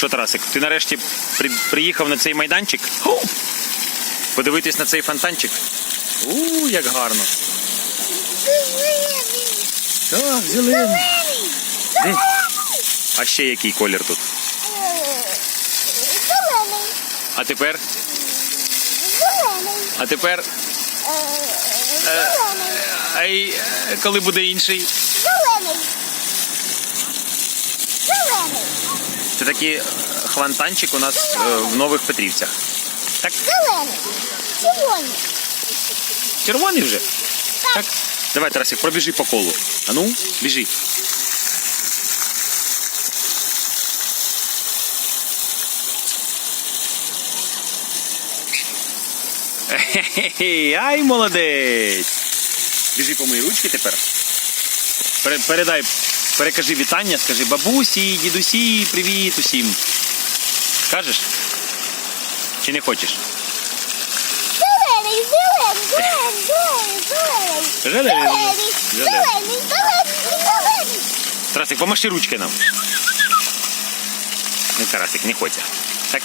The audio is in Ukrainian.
Що, Тарасик, ти нарешті при, приїхав на цей майданчик? Подивитись на цей фонтанчик? У, як гарно. Так, зелений. Де? А ще який колір тут? Зелений. А тепер? Зелений. А тепер? Зелений. А е, коли буде інший? Зелений. Зелений. Це такий хвантанчик у нас е, в Нових Петрівцях. Так, Зелений. Червоний. червоний вже? Так. Давай, Тарасик, пробіжи по колу. А ну, біжи. Хе-хе-хе, Ай, молодець! Біжи по мої ручки тепер. Передай, Перекажи вітання, скажи бабусі, дідусі, привіт усім. Кажеш? Чи не хочеш? Тарасик, помаши ручки нам. Ну, Тарасик, не хоче. Так.